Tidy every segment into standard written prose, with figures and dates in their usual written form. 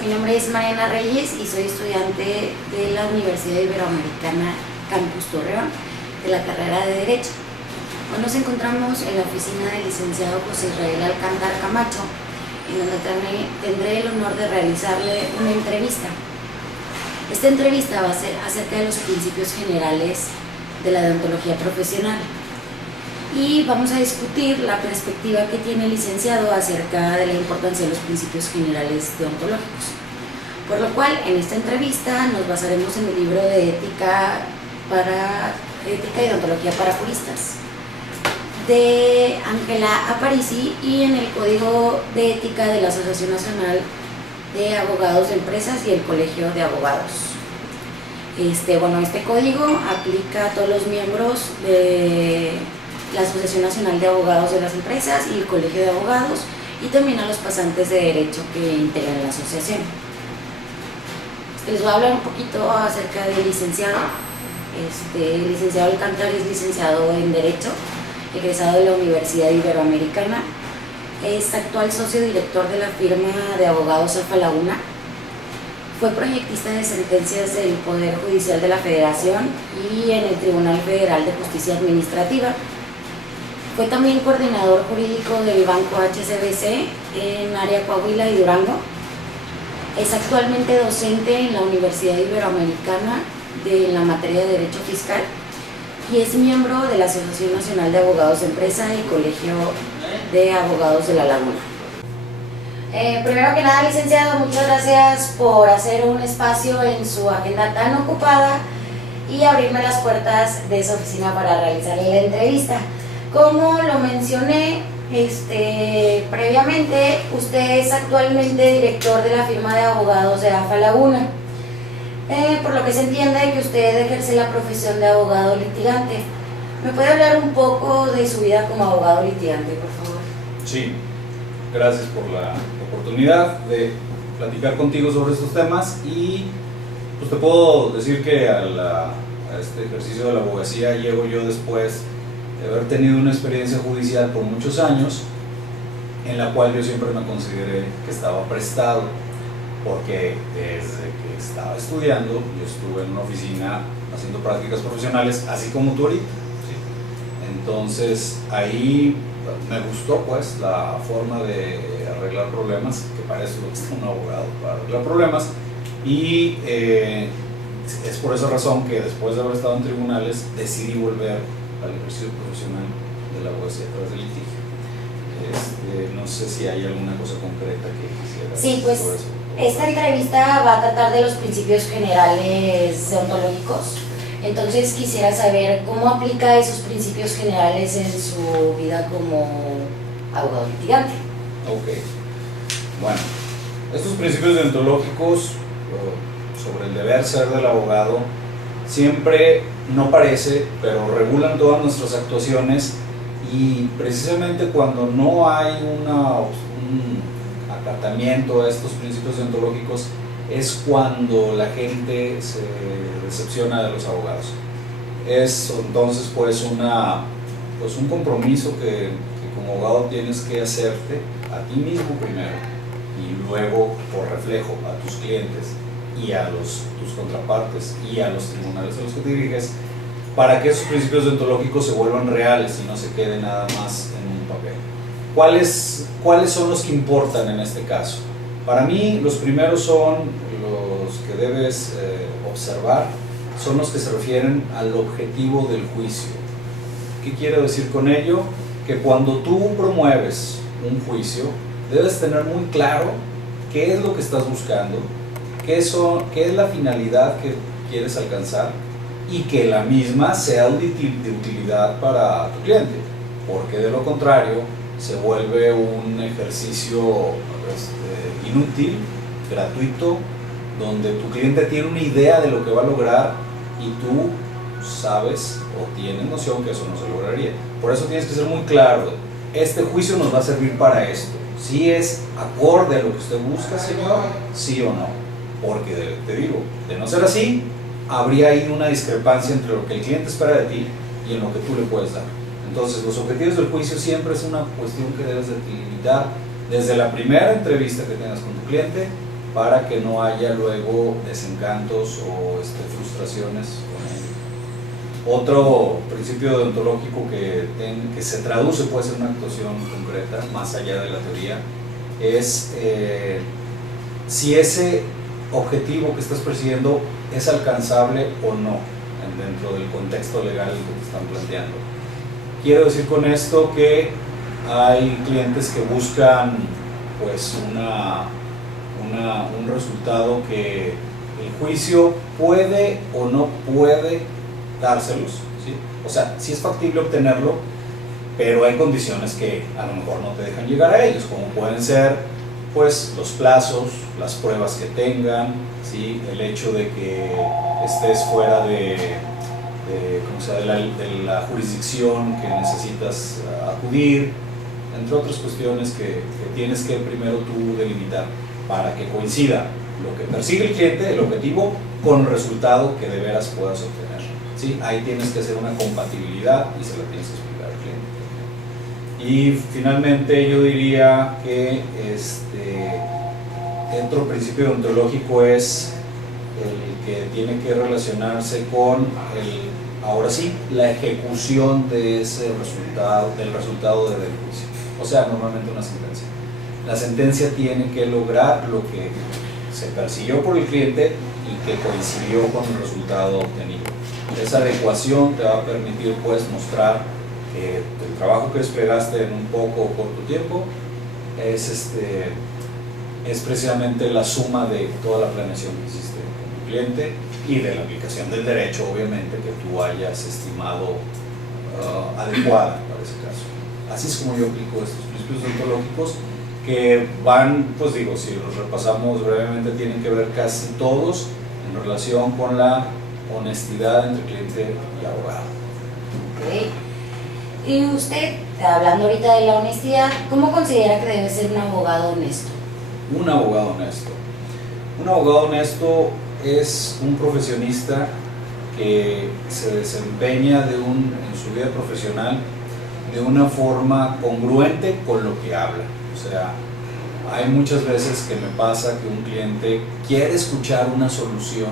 mi nombre es Mariana Reyes y soy estudiante de la Universidad Iberoamericana Campus Torreón de la carrera de Derecho. Hoy nos encontramos en la oficina del licenciado José Israel Alcántara Camacho, en donde tendré el honor de realizarle una entrevista. Esta entrevista va a ser acerca de los principios generales de la deontología profesional. Y vamos a discutir la perspectiva que tiene el licenciado acerca de la importancia de los principios generales deontológicos. Por lo cual, en esta entrevista nos basaremos en el libro de Ética y Deontología para Juristas, de Ángela Aparici, y en el Código de Ética de la Asociación Nacional de Abogados de Empresas y el Colegio de Abogados. Este código aplica a todos los miembros de la Asociación Nacional de Abogados de las Empresas y el Colegio de Abogados, y también a los pasantes de derecho que integran la asociación. Les voy a hablar un poquito acerca del licenciado. El licenciado Alcántara es licenciado en Derecho, egresado de la Universidad Iberoamericana. Es actual socio director de la firma de abogados Alfa Laguna. Fue proyectista de sentencias del Poder Judicial de la Federación y en el Tribunal Federal de Justicia Administrativa. Fue también coordinador jurídico del Banco HSBC en área Coahuila y Durango. Es actualmente docente en la Universidad Iberoamericana de la materia de Derecho Fiscal y es miembro de la Asociación Nacional de Abogados de Empresa y Colegio de Abogados de La Laguna. Primero que nada, licenciado, muchas gracias por hacer un espacio en su agenda tan ocupada y abrirme las puertas de su oficina para realizarle la entrevista. Como lo mencioné previamente, usted es actualmente director de la firma de abogados de Alfa Laguna, por lo que se entiende que usted ejerce la profesión de abogado litigante. ¿Me puede hablar un poco de su vida como abogado litigante, por favor? Sí, gracias por la oportunidad de platicar contigo sobre estos temas, y pues te puedo decir que a este ejercicio de la abogacía llego yo después de haber tenido una experiencia judicial por muchos años, en la cual yo siempre me consideré que estaba prestado, porque desde que estaba estudiando yo estuve en una oficina haciendo prácticas profesionales, así como tú ahorita, ¿sí? Entonces ahí me gustó pues la forma de arreglar problemas, que para eso es un abogado, para arreglar problemas, y es por esa razón que después de haber estado en tribunales decidí volver al ejercicio profesional de la abogacía a través del litigio. No sé si hay alguna cosa concreta que quisiera decir pues, sobre eso. Esta entrevista va a tratar de los principios generales deontológicos, entonces quisiera saber cómo aplica esos principios generales en su vida como abogado litigante. Ok, bueno, estos principios deontológicos sobre el deber ser del abogado siempre, no parece, pero regulan todas nuestras actuaciones, y precisamente cuando no hay un acatamiento a estos principios deontológicos es cuando la gente se decepciona de los abogados. Es entonces pues un compromiso que como abogado tienes que hacerte a ti mismo primero, y luego por reflejo a tus clientes y a tus contrapartes y a los tribunales a los que te diriges, para que esos principios deontológicos se vuelvan reales y no se queden nada más en un papel. ¿Cuáles son los que importan en este caso? Para mí los primeros son los que debes observar, son los que se refieren al objetivo del juicio. ¿Qué quiero decir con ello? Que cuando tú promueves un juicio debes tener muy claro qué es lo que estás buscando, qué es la finalidad que quieres alcanzar, y que la misma sea de utilidad para tu cliente, porque de lo contrario se vuelve un ejercicio inútil, gratuito, donde tu cliente tiene una idea de lo que va a lograr y tú sabes o tienes noción que eso no se lograría. Por eso tienes que ser muy claro: este juicio nos va a servir para esto, si es acorde a lo que usted busca, señor, sí o no, porque te digo, de no ser así, habría ahí una discrepancia entre lo que el cliente espera de ti y en lo que tú le puedes dar. Entonces, los objetivos del juicio siempre es una cuestión que debes de delimitar desde la primera entrevista que tengas con tu cliente para que no haya luego desencantos o frustraciones con ello. Otro principio deontológico que se traduce pues en una actuación concreta, más allá de la teoría, es si ese objetivo que estás persiguiendo es alcanzable o no dentro del contexto legal que te están planteando. Quiero decir con esto que hay clientes que buscan pues un resultado que el juicio puede o no puede dárselos, ¿sí? O sea, sí es factible obtenerlo, pero hay condiciones que a lo mejor no te dejan llegar a ellos, como pueden ser pues los plazos, las pruebas que tengan, ¿sí? El hecho de que estés fuera de la jurisdicción que necesitas acudir, entre otras cuestiones que tienes que primero tú delimitar para que coincida lo que persigue el cliente, el objetivo, con el resultado que de veras puedas obtener, ¿sí? Ahí tienes que hacer una compatibilidad y se la tienes que explicar al cliente. Y finalmente yo diría que otro principio deontológico es el que tiene que relacionarse con ahora sí, la ejecución de ese resultado, del resultado del juicio. O sea, normalmente una sentencia. La sentencia tiene que lograr lo que se persiguió por el cliente y que coincidió con el resultado obtenido. Esa adecuación te va a permitir pues mostrar que el trabajo que desplegaste en un poco o corto tiempo es precisamente la suma de toda la planeación que hiciste con tu cliente y de la aplicación del derecho, obviamente, que tú hayas estimado adecuada para ese caso. Así es como yo aplico estos principios deontológicos que van, pues digo, si los repasamos brevemente, tienen que ver casi todos en relación con la honestidad entre cliente y abogado. Ok. Y usted, hablando ahorita de la honestidad, ¿cómo considera que debe ser un abogado honesto? Un abogado honesto. Un abogado honesto es un profesionista que se desempeña en su vida profesional de una forma congruente con lo que habla. O sea, hay muchas veces que me pasa que un cliente quiere escuchar una solución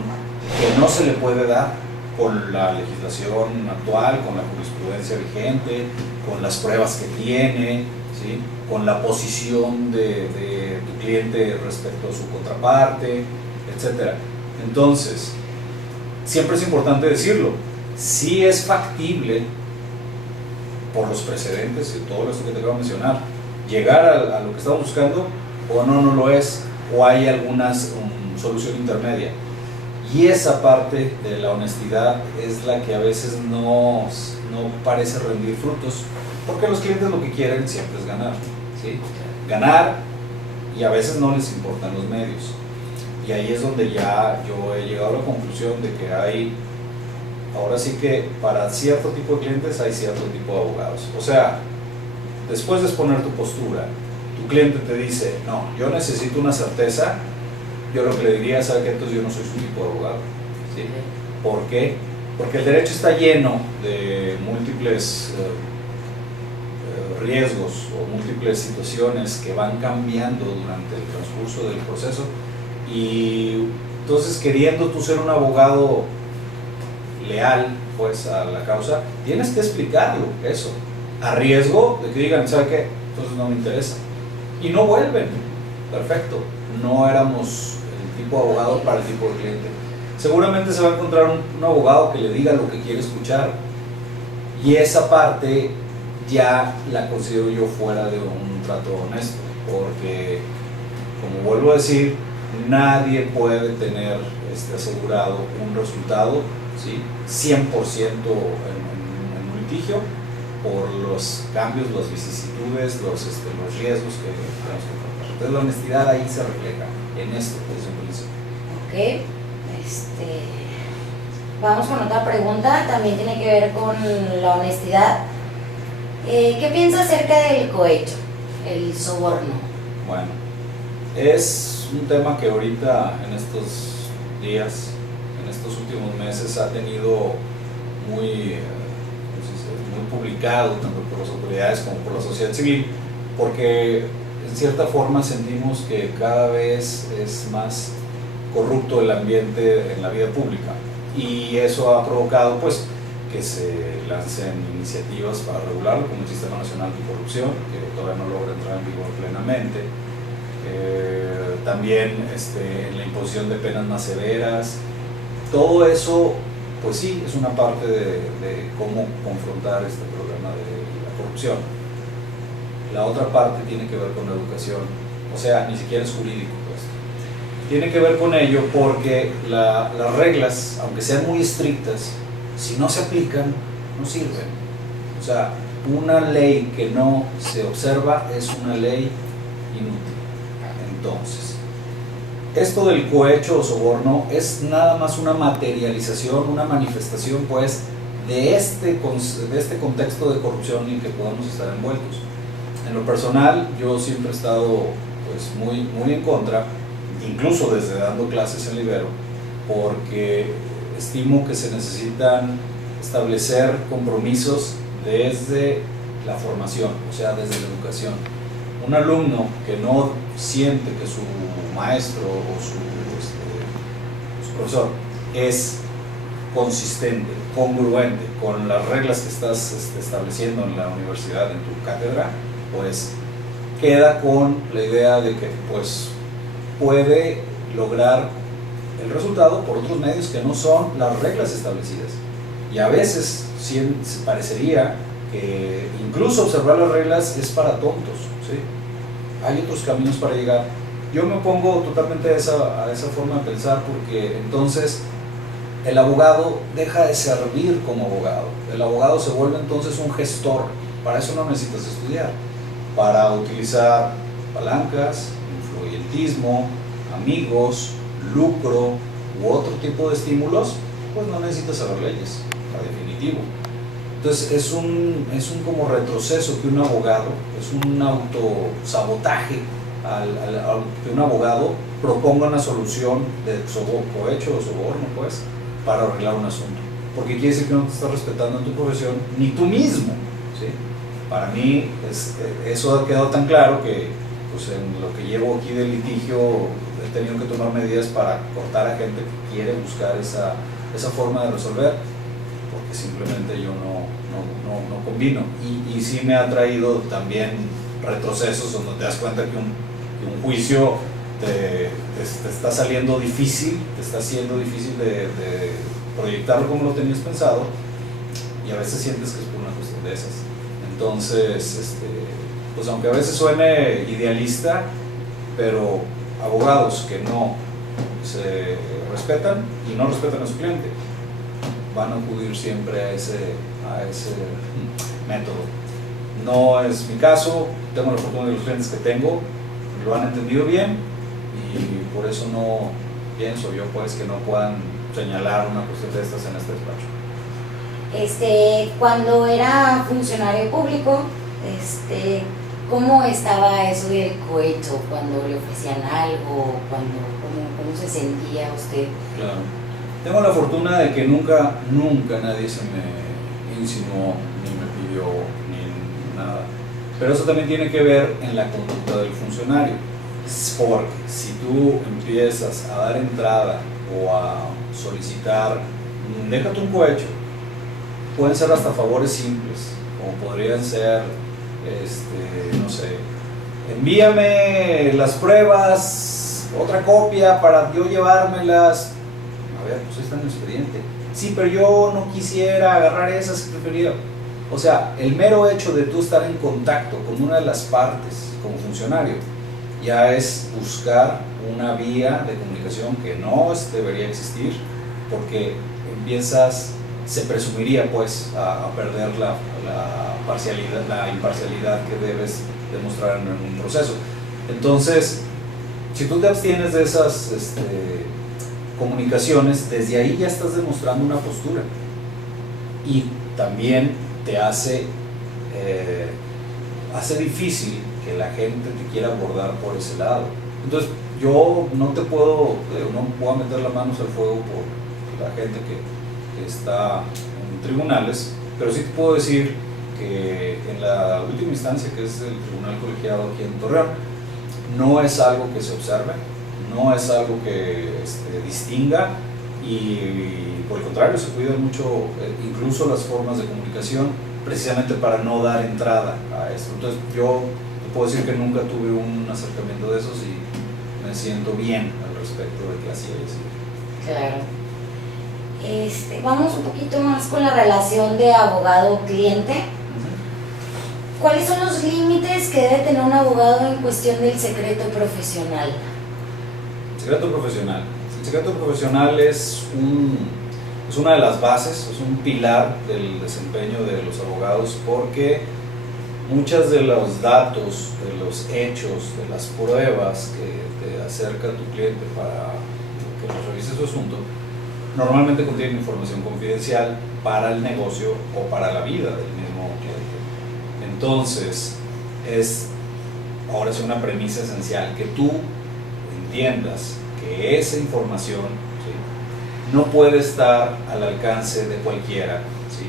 que no se le puede dar con la legislación actual, con la jurisprudencia vigente, con las pruebas que tiene, ¿sí? Con la posición de tu cliente respecto a su contraparte, etc. Entonces, siempre es importante decirlo, si es factible, por los precedentes y todo esto que te acabo de mencionar, llegar a lo que estamos buscando, o no lo es, o hay alguna solución intermedia. Y esa parte de la honestidad es la que a veces no parece rendir frutos, porque los clientes lo que quieren siempre es ganar, ¿sí? Ganar, y a veces no les importan los medios. Y ahí es donde ya yo he llegado a la conclusión de que ahora sí que para cierto tipo de clientes hay cierto tipo de abogados. O sea, después de exponer tu postura, tu cliente te dice, no, yo necesito una certeza, yo lo que le diría es, ¿sabe qué? Entonces yo no soy su tipo de abogado, ¿sí? ¿Por qué? Porque el derecho está lleno de múltiples riesgos o múltiples situaciones que van cambiando durante el transcurso del proceso, y entonces, queriendo tú ser un abogado leal pues a la causa, tienes que explicarlo eso, a riesgo de que digan, ¿sabe qué? Entonces no me interesa, y no vuelven. Perfecto, no éramos el tipo de abogado para el tipo de cliente. Seguramente se va a encontrar un abogado que le diga lo que quiere escuchar, y esa parte ya la considero yo fuera de un trato honesto, porque, como vuelvo a decir, nadie puede tener asegurado un resultado, ¿sí? 100% en un litigio, por los cambios, las vicisitudes, los riesgos que tenemos que enfrentar. Entonces la honestidad ahí se refleja en esto, por ejemplo. Ok, vamos con otra pregunta, también tiene que ver con la honestidad. ¿Qué piensa acerca del cohecho, el soborno? Bueno, es un tema que ahorita en estos días, en estos últimos meses, ha tenido muy publicado tanto por las autoridades como por la sociedad civil, porque en cierta forma sentimos que cada vez es más corrupto el ambiente en la vida pública, y eso ha provocado pues que se lancen iniciativas para regularlo, como el Sistema Nacional Anticorrupción, que todavía no logra entrar en vigor plenamente. También en la imposición de penas más severas. Todo eso, pues sí, es una parte de cómo confrontar este problema de la corrupción. La otra parte tiene que ver con la educación, o sea, ni siquiera es jurídico, pues. Tiene que ver con ello porque las reglas, aunque sean muy estrictas, si no se aplican, no sirven. O sea, una ley que no se observa es una ley inútil. Entonces, esto del cohecho o soborno es nada más una materialización, una manifestación, pues, de este contexto de corrupción en el que podemos estar envueltos. En lo personal, yo siempre he estado pues, muy en contra, incluso desde dando clases en Libero, porque estimo que se necesitan establecer compromisos desde la formación, o sea, desde la educación. Un alumno que no siente que su maestro o su profesor es consistente, congruente con las reglas que estás estableciendo en la universidad, en tu cátedra, pues queda con la idea de que pues puede lograr el resultado por otros medios que no son las reglas establecidas. Y a veces sí, parecería que incluso observar las reglas es para tontos, ¿sí? Hay otros caminos para llegar. Yo me opongo totalmente a esa forma de pensar, porque entonces el abogado deja de servir como abogado. El abogado se vuelve entonces un gestor. Para eso no necesitas estudiar. Para utilizar palancas, influyentismo, amigos, lucro u otro tipo de estímulos, pues no necesitas saber leyes, a definitivo. Entonces es un como retroceso que un abogado, es un autosabotaje que un abogado proponga una solución de cohecho o soborno, pues, para arreglar un asunto. Porque quiere decir que no te estás respetando en tu profesión, ni tú mismo, ¿sí? Para mí eso ha quedado tan claro que pues, en lo que llevo aquí de litigio he tenido que tomar medidas para cortar a gente que quiere buscar esa forma de resolver, porque simplemente yo no combino. Y sí me ha traído también retrocesos donde te das cuenta que un juicio te está saliendo difícil, te está haciendo difícil de proyectarlo como lo tenías pensado, y a veces sientes que es por una cuestión de esas. Entonces, pues aunque a veces suene idealista, pero abogados que no se respetan y no respetan a su cliente van a acudir siempre a ese método. No es mi caso, tengo la fortuna de los clientes que tengo, lo han entendido bien, y por eso no pienso yo pues que no puedan señalar una cuestión de estas en este despacho. Cuando era funcionario público, ¿cómo estaba eso del cohecho? Cuando le ofrecían algo, ¿cómo se sentía usted? Claro. Tengo la fortuna de que nunca nadie se me insinuó, ni me pidió, ni nada. Pero eso también tiene que ver en la conducta del funcionario. Porque si tú empiezas a dar entrada o a solicitar, déjate un cohecho, pueden ser hasta favores simples, como podrían ser, no sé, envíame las pruebas, otra copia para yo llevármelas. A ver, pues ahí está en el expediente. Sí, pero yo no quisiera agarrar esas, preferiría. O sea, el mero hecho de tú estar en contacto con una de las partes como funcionario ya es buscar una vía de comunicación que no debería existir, porque se presumiría pues a perder la imparcialidad que debes demostrar en un proceso. Entonces, si tú te abstienes de esas comunicaciones, desde ahí ya estás demostrando una postura, y también te hace difícil que la gente te quiera abordar por ese lado. Entonces yo no puedo meter las manos al fuego por la gente que está en tribunales, pero sí te puedo decir que en la última instancia, que es el Tribunal Colegiado aquí en Torreón, no es algo que se observe, no es algo que distinga, y por el contrario se cuidan mucho incluso las formas de comunicación, precisamente para no dar entrada a eso. Entonces yo te puedo decir que nunca tuve un acercamiento de esos y me siento bien al respecto de que así haya sido. Claro. Vamos un poquito más con la relación de abogado-cliente. ¿Cuáles son los límites que debe tener un abogado en cuestión del secreto profesional? Secreto profesional. El secreto profesional es una de las bases, es un pilar del desempeño de los abogados, porque muchos de los datos, de los hechos, de las pruebas que te acerca tu cliente para que revise su asunto, normalmente contienen información confidencial para el negocio o para la vida del mismo cliente. Entonces, ahora es una premisa esencial que tú entiendas que esa información, ¿sí?, no puede estar al alcance de cualquiera, ¿sí?,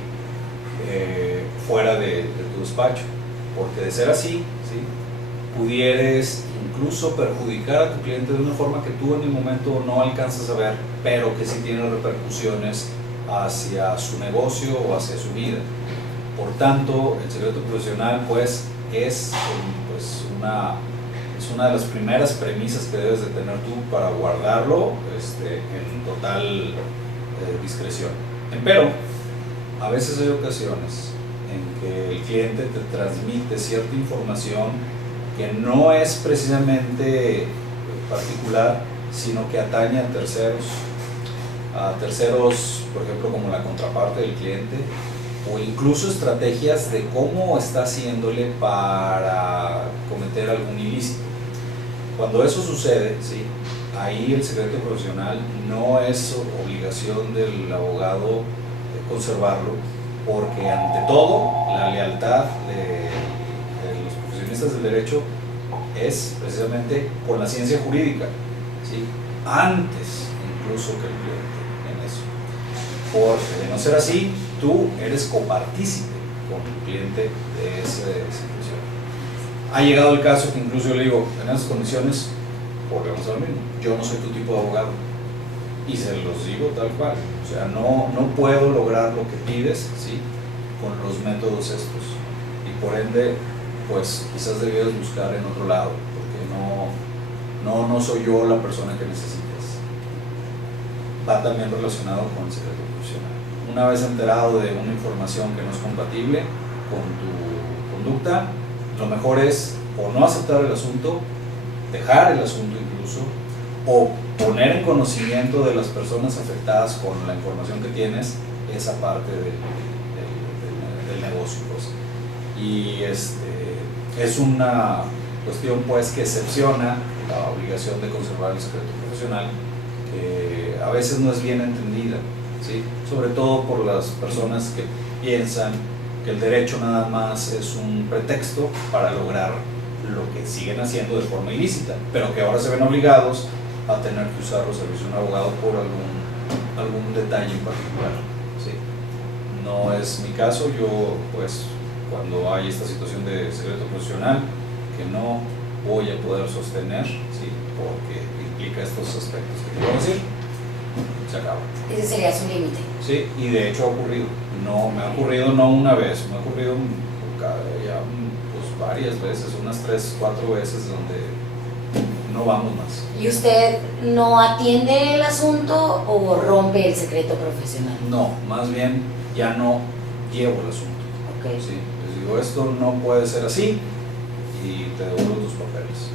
fuera de tu despacho, porque de ser así, ¿sí?, pudieres incluso perjudicar a tu cliente de una forma que tú en el momento no alcanzas a ver, pero que sí tiene repercusiones hacia su negocio o hacia su vida. Por tanto, el secreto profesional pues es una de las primeras premisas que debes de tener tú para guardarlo en total discreción. Pero a veces hay ocasiones en que el cliente te transmite cierta información que no es precisamente particular, sino que atañe a terceros, por ejemplo, como la contraparte del cliente, o incluso estrategias de cómo está haciéndole para cometer algún ilícito. Cuando eso sucede, ¿sí?, ahí el secreto profesional no es obligación del abogado conservarlo, porque ante todo la lealtad de los profesionistas del derecho es precisamente con la ciencia jurídica, ¿sí?, antes incluso que el cliente en eso. Porque de no ser así, tú eres copartícipe con el cliente de esa situación. Ha llegado el caso que incluso yo le digo, en esas condiciones, volvemos a lo mismo, yo no soy tu tipo de abogado, y se los digo tal cual. O sea, no puedo lograr lo que pides, ¿sí?, con los métodos estos, y por ende pues quizás debieras buscar en otro lado, porque no soy yo la persona que necesitas. Va también relacionado con el secreto profesional. Una vez enterado de una información que no es compatible con tu conducta, lo mejor es o no aceptar el asunto, dejar el asunto incluso, o poner en conocimiento de las personas afectadas con la información que tienes esa parte del negocio, pues. Y es una cuestión pues que excepciona la obligación de conservar el secreto profesional, que a veces no es bien entendida, ¿sí?, sobre todo por las personas que piensan que el derecho nada más es un pretexto para lograr lo que siguen haciendo de forma ilícita, pero que ahora se ven obligados a tener que usar los servicios de un abogado por algún detalle en particular, ¿sí? No es mi caso. Yo pues cuando hay esta situación de secreto profesional que no voy a poder sostener, ¿sí?, porque implica estos aspectos que te voy a decir, se acaba. Ese sería su límite. Sí, y de hecho ha ocurrido. No, me ha ocurrido no una vez, me ha ocurrido ya pues varias veces, unas 3, 4 veces donde no vamos más. ¿Y usted no atiende el asunto o rompe el secreto profesional? No, más bien ya no llevo el asunto. Okay. Sí, les digo, esto no puede ser así y te devuelvo tus papeles, ¿sí?,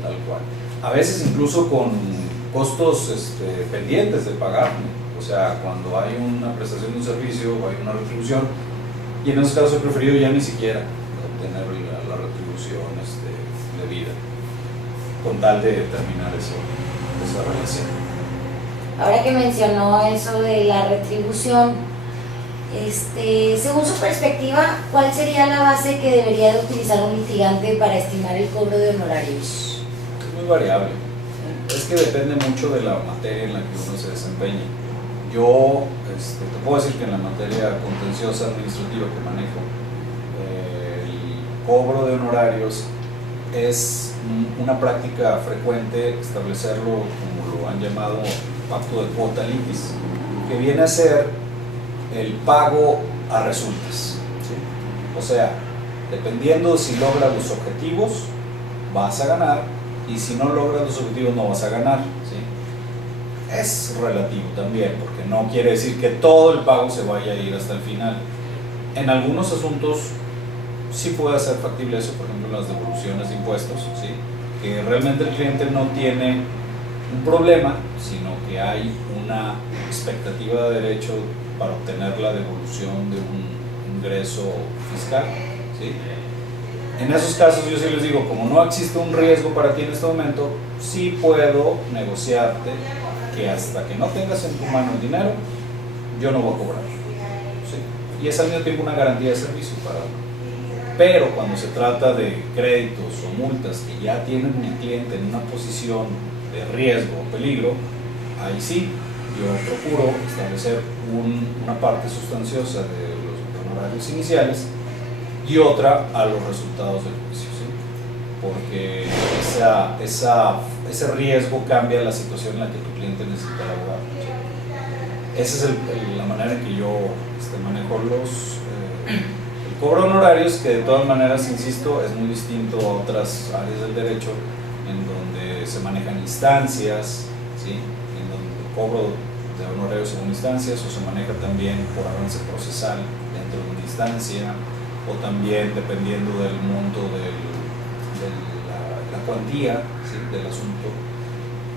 tal cual. A veces incluso con costos pendientes de pagarme. O sea, cuando hay una prestación de un servicio o hay una retribución, y en esos casos he preferido ya ni siquiera obtener la retribución debida, con tal de terminar esa relación. Ahora que mencionó eso de la retribución, según su perspectiva, ¿cuál sería la base que debería de utilizar un litigante para estimar el cobro de honorarios? Es muy variable. Es que depende mucho de la materia en la que uno se desempeña. Yo te puedo decir que en la materia contenciosa administrativa que manejo, el cobro de honorarios es una práctica frecuente establecerlo, como lo han llamado, pacto de cuota litis, que viene a ser el pago a resultas, ¿sí? O sea, dependiendo si logras los objetivos, vas a ganar, y si no logras los objetivos, no vas a ganar, ¿sí? Es relativo también, porque no quiere decir que todo el pago se vaya a ir hasta el final. En algunos asuntos sí puede ser factible eso, por ejemplo, las devoluciones de impuestos, ¿sí? Que realmente el cliente no tiene un problema, sino que hay una expectativa de derecho para obtener la devolución de un ingreso fiscal, ¿sí? En esos casos yo sí les digo, como no existe un riesgo para ti en este momento, sí puedo negociarte que hasta que no tengas en tu mano el dinero, yo no voy a cobrar, ¿sí? Y es al mismo tiempo una garantía de servicio para uno. Pero cuando se trata de créditos o multas que ya tienen mi cliente en una posición de riesgo o peligro, ahí sí, yo procuro establecer una parte sustanciosa de los honorarios iniciales y otra a los resultados del juicio, ¿sí? Porque ese riesgo cambia la situación en la que tu cliente necesita el abogado, ¿sí? Esa es la manera en que yo manejo el cobro de honorarios, que de todas maneras, insisto, es muy distinto a otras áreas del derecho en donde se manejan instancias, ¿sí? En donde el cobro de honorarios según instancias, o se maneja también por avance procesal dentro de una instancia, o también dependiendo del monto de la cuantía, ¿sí? Del asunto,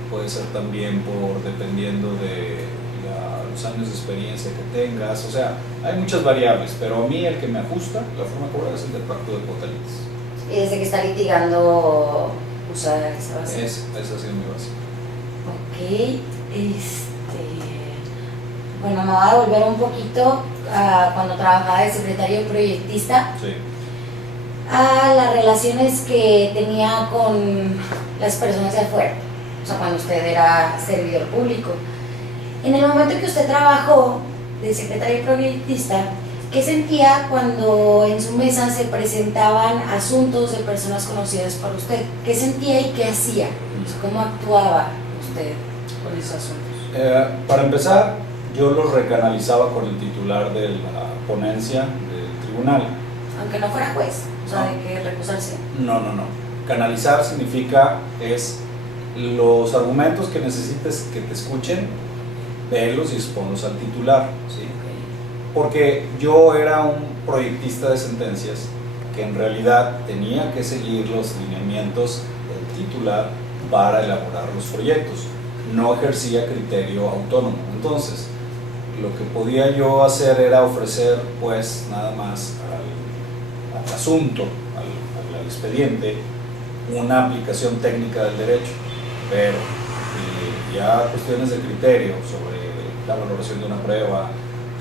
puede ser también dependiendo de los años de experiencia que tengas, o sea, hay muchas variables, pero a mí el que me ajusta la forma de cobrar es el del pacto de cuota litis. Y desde que está litigando, usa esa base. Esa ha sido mi base. Ok, bueno, me voy a volver un poquito a cuando trabajaba de secretario proyectista, sí, a las relaciones que tenía con las personas de afuera, o sea, cuando usted era servidor público. En el momento que usted trabajó de secretario proyectista, ¿qué sentía cuando en su mesa se presentaban asuntos de personas conocidas por usted? ¿Qué sentía y qué hacía? ¿Cómo actuaba usted con esos asuntos? Para empezar, yo los recanalizaba con el titular de la ponencia del tribunal. Aunque no fuera juez, o sea, ¿de qué recusarse? No. Canalizar significa los argumentos que necesites que te escuchen, velos y exponlos al titular, ¿sí? Porque yo era un proyectista de sentencias que en realidad tenía que seguir los lineamientos del titular para elaborar los proyectos. No ejercía criterio autónomo. Entonces, lo que podía yo hacer era ofrecer, pues, nada más al asunto, al expediente, una aplicación técnica del derecho, pero ya cuestiones de criterio sobre la valoración de una prueba,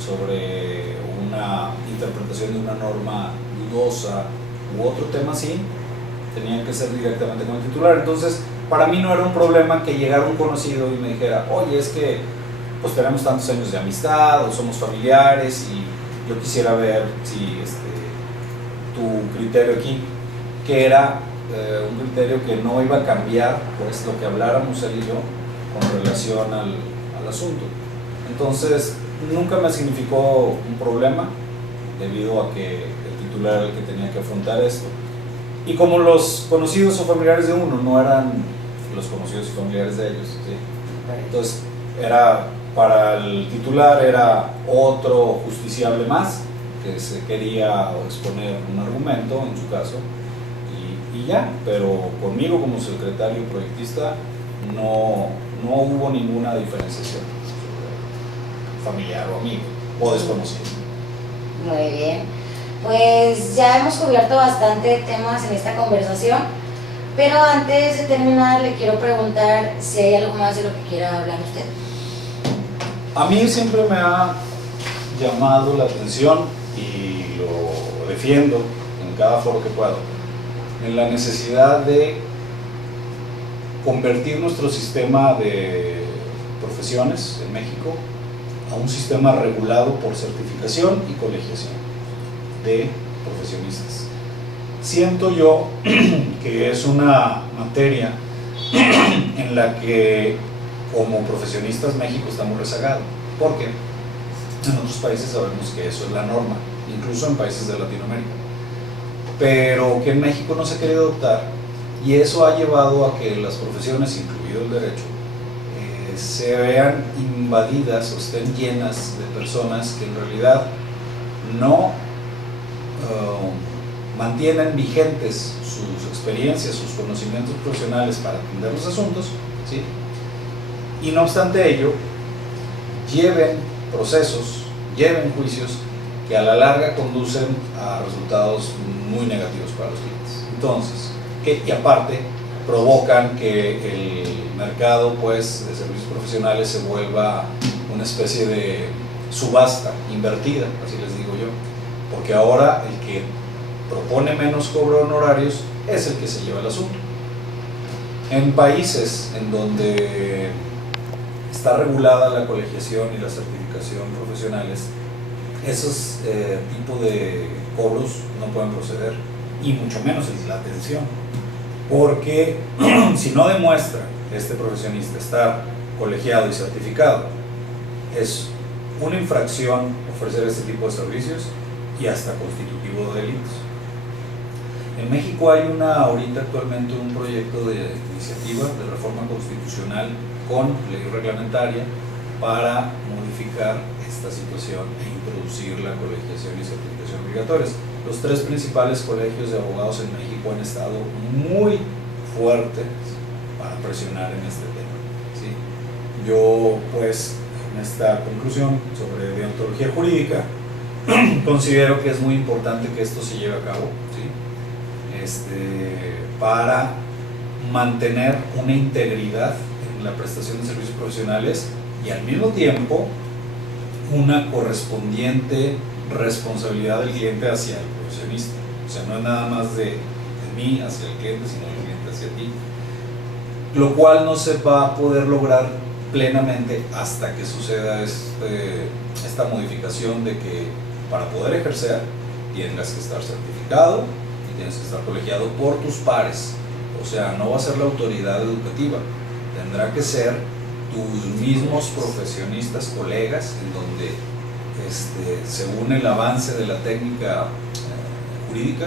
sobre una interpretación de una norma dudosa u otro tema así, tenían que ser directamente con el titular. Entonces, para mí no era un problema que llegara un conocido y me dijera, oye, es que pues tenemos tantos años de amistad o somos familiares y yo quisiera ver si tu criterio aquí, que era un criterio que no iba a cambiar pues lo que habláramos él y yo con relación al asunto. Entonces nunca me significó un problema debido a que el titular era el que tenía que afrontar esto, y como los conocidos o familiares de uno no eran los conocidos y familiares de ellos, ¿sí? Entonces para el titular era otro justiciable más que se quería exponer un argumento en su caso y ya, pero conmigo como secretario proyectista no hubo ninguna diferenciación sobre familiar o amigo o desconocido. Muy bien, pues ya hemos cubierto bastante temas en esta conversación, pero antes de terminar le quiero preguntar si hay algo más de lo que quiera hablar usted. A mí siempre me ha llamado la atención y lo defiendo en cada foro que puedo, en la necesidad de convertir nuestro sistema de profesiones en México a un sistema regulado por certificación y colegiación de profesionistas. Siento yo que es una materia en la que como profesionistas México estamos rezagados, porque en otros países sabemos que eso es la norma, incluso en países de Latinoamérica, pero que en México no se ha querido adoptar, y eso ha llevado a que las profesiones, incluido el derecho, se vean invadidas o estén llenas de personas que en realidad no mantienen vigentes sus experiencias, sus conocimientos profesionales para atender los asuntos, ¿sí? Y no obstante ello, lleven procesos, lleven juicios que a la larga conducen a resultados muy negativos para los clientes. Entonces, y aparte provocan que el mercado, pues, de servicios profesionales se vuelva una especie de subasta invertida, así les digo yo, porque ahora el que propone menos cobro de honorarios es el que se lleva el asunto. En países en donde está regulada la colegiación y la certificación profesionales, esos tipos de cobros no pueden proceder, y mucho menos la atención, porque si no demuestra este profesionista estar colegiado y certificado, es una infracción ofrecer este tipo de servicios y hasta constitutivo de delitos. En México hay ahorita actualmente un proyecto de iniciativa de reforma constitucional con ley reglamentaria para modificar esta situación e introducir la colegiación y certificación obligatorias. Los 3 principales colegios de abogados en México han estado muy fuertes para presionar en este tema, ¿sí? Yo, pues, en esta conclusión sobre deontología jurídica, considero que es muy importante que esto se lleve a cabo, ¿sí? Para mantener una integridad en la prestación de servicios profesionales y al mismo tiempo una correspondiente responsabilidad del cliente hacia el profesionista. O sea, no es nada más de mí hacia el cliente, sino del cliente hacia ti, lo cual no se va a poder lograr plenamente hasta que suceda esta modificación de que para poder ejercer tienes que estar certificado y tienes que estar colegiado por tus pares. O sea, no va a ser la autoridad educativa, tendrá que ser tus mismos profesionistas, colegas, en donde según el avance de la técnica jurídica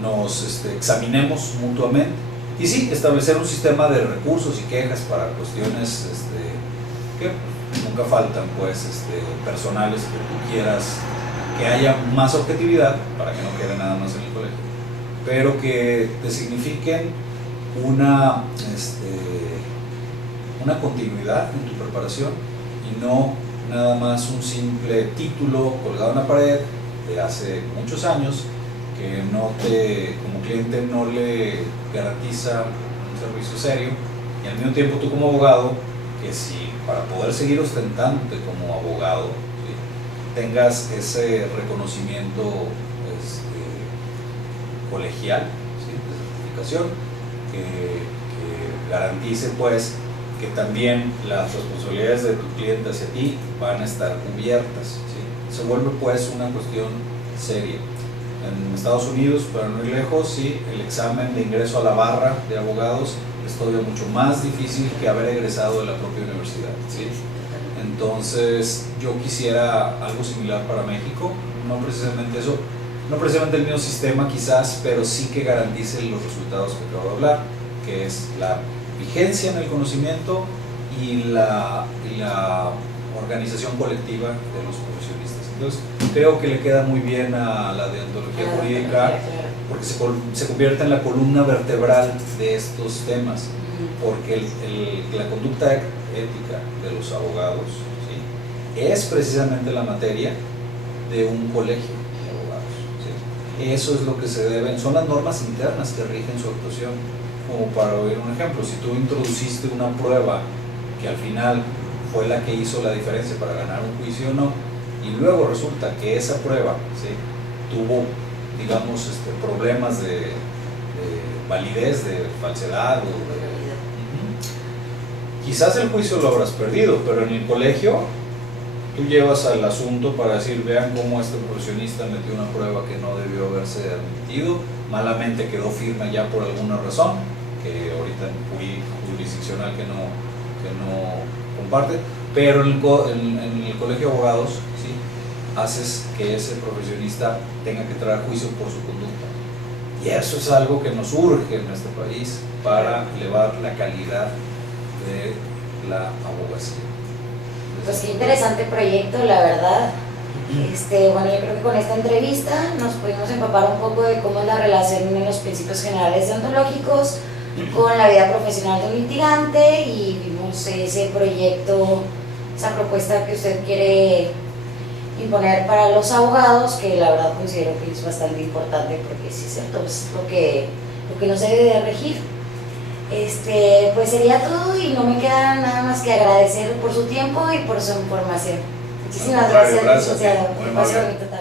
nos examinemos mutuamente, y sí, establecer un sistema de recursos y quejas para cuestiones que nunca faltan, pues, personales, que tú quieras que haya más objetividad para que no quede nada más en el colegio, pero que te signifiquen una continuidad en tu preparación y no nada más un simple título colgado en la pared de hace muchos años que como cliente no le garantiza un servicio serio, y al mismo tiempo tú como abogado, que si para poder seguir ostentándote como abogado, ¿sí?, tengas ese reconocimiento colegial, ¿sí?, de certificación, que garantice, pues, que también las responsabilidades de tu cliente hacia ti van a estar cubiertas, ¿sí? Se vuelve, pues, una cuestión seria. En Estados Unidos, para no ir lejos, sí, el examen de ingreso a la barra de abogados es todavía mucho más difícil que haber egresado de la propia universidad, ¿sí? Entonces, yo quisiera algo similar para México, no precisamente eso, no precisamente el mismo sistema quizás, pero sí que garantice los resultados que acabo de hablar, que es la vigencia en el conocimiento y la organización colectiva de los profesionistas. Entonces, creo que le queda muy bien a la deontología jurídica, porque se convierte en la columna vertebral de estos temas, porque la conducta ética de los abogados, ¿sí?, es precisamente la materia de un colegio de abogados, ¿sí? Eso es lo que se debe, son las normas internas que rigen su actuación. Como para oír un ejemplo, si tú introduciste una prueba que al final fue la que hizo la diferencia para ganar un juicio o no, y luego resulta que esa prueba, ¿sí?, tuvo, digamos, problemas de validez, de falsedad, quizás el juicio lo habrás perdido, pero en el colegio tú llevas al asunto para decir, vean cómo este profesionista metió una prueba que no debió haberse admitido, malamente quedó firme ya por alguna razón, que ahorita jurisdiccional que no comparte, pero en el colegio de abogados, ¿sí?, haces que ese profesionista tenga que traer juicio por su conducta. Y eso es algo que nos urge en este país para elevar la calidad de la abogacía. Pues qué interesante proyecto, la verdad. Bueno, yo creo que con esta entrevista nos pudimos empapar un poco de cómo es la relación en los principios generales deontológicos con la vida profesional de un litigante, y vimos ese proyecto, esa propuesta que usted quiere imponer para los abogados, que la verdad considero que es bastante importante, porque sí es cierto, es lo que nos debe de regir. Pues sería todo, y no me queda nada más que agradecer por su tiempo y por su información. Muchísimas gracias, licenciado. Que pase bonita tarde.